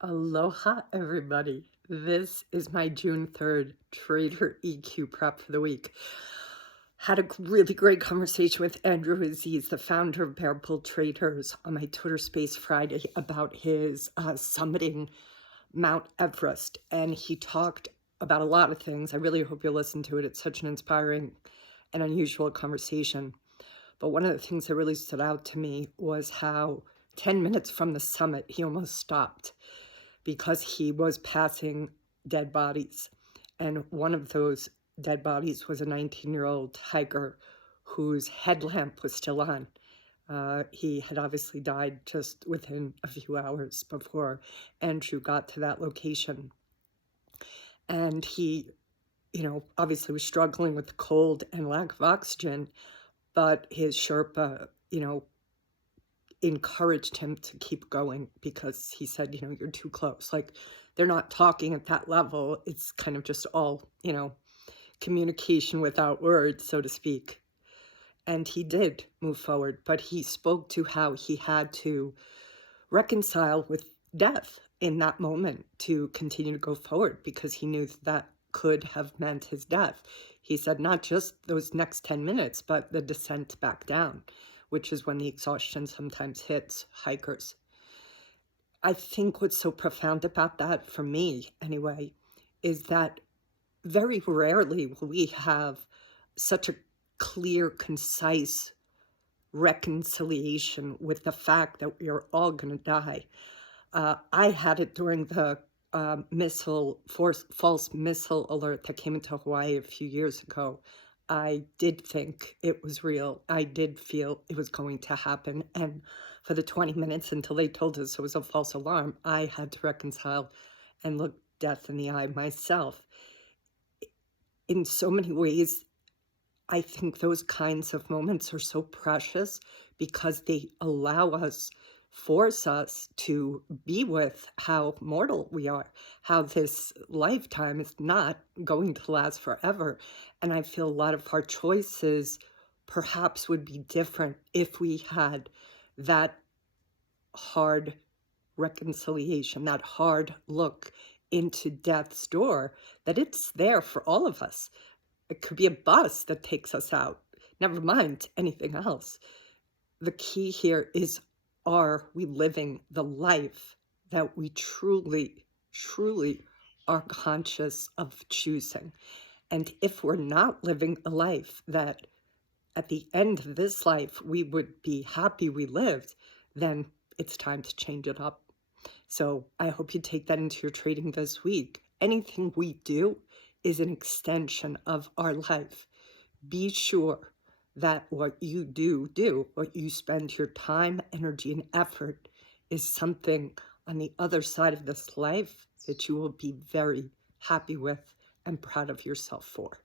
Aloha, everybody. This is my June 3rd Trader EQ prep for the week. Had a really great conversation with Andrew Aziz, the founder of Bearable Traders, on my Twitter Space Friday about his summiting Mount Everest. And he talked about a lot of things. I really hope you'll listen to it. It's such an inspiring and unusual conversation. But one of the things that really stood out to me was how 10 minutes from the summit, he almost stopped because he was passing dead bodies. And one of those dead bodies was a 19-year-old hiker whose headlamp was still on. He had obviously died just within a few hours before Andrew got to that location. And he, obviously was struggling with the cold and lack of oxygen, but his Sherpa, encouraged him to keep going because he said, you're too close. Like, they're not talking at that level. It's kind of just all, communication without words, so to speak. And he did move forward, but he spoke to how he had to reconcile with death in that moment to continue to go forward because he knew that could have meant his death. He said not just those next 10 minutes, but the descent back down, which is when the exhaustion sometimes hits hikers. I think what's so profound about that, for me anyway, is that very rarely will we have such a clear, concise reconciliation with the fact that we are all going to die. I had it during the false missile alert that came into Hawaii a few years ago. I did think it was real. I did feel it was going to happen. And for the 20 minutes until they told us it was a false alarm, I had to reconcile and look death in the eye myself. In so many ways, I think those kinds of moments are so precious because they force us to be with how mortal we are, how this lifetime is not going to last forever. And I feel a lot of our choices perhaps would be different if we had that hard reconciliation, that hard look into death's door, that it's there for all of us. It could be a bus that takes us out, never mind anything else. The key here is, are we living the life that we truly, truly are conscious of choosing? And if we're not living a life that at the end of this life we would be happy we lived, then it's time to change it up. So I hope you take that into your trading this week. Anything we do is an extension of our life. Be sure that what you do, what you spend your time, energy, and effort is something on the other side of this life that you will be very happy with and proud of yourself for.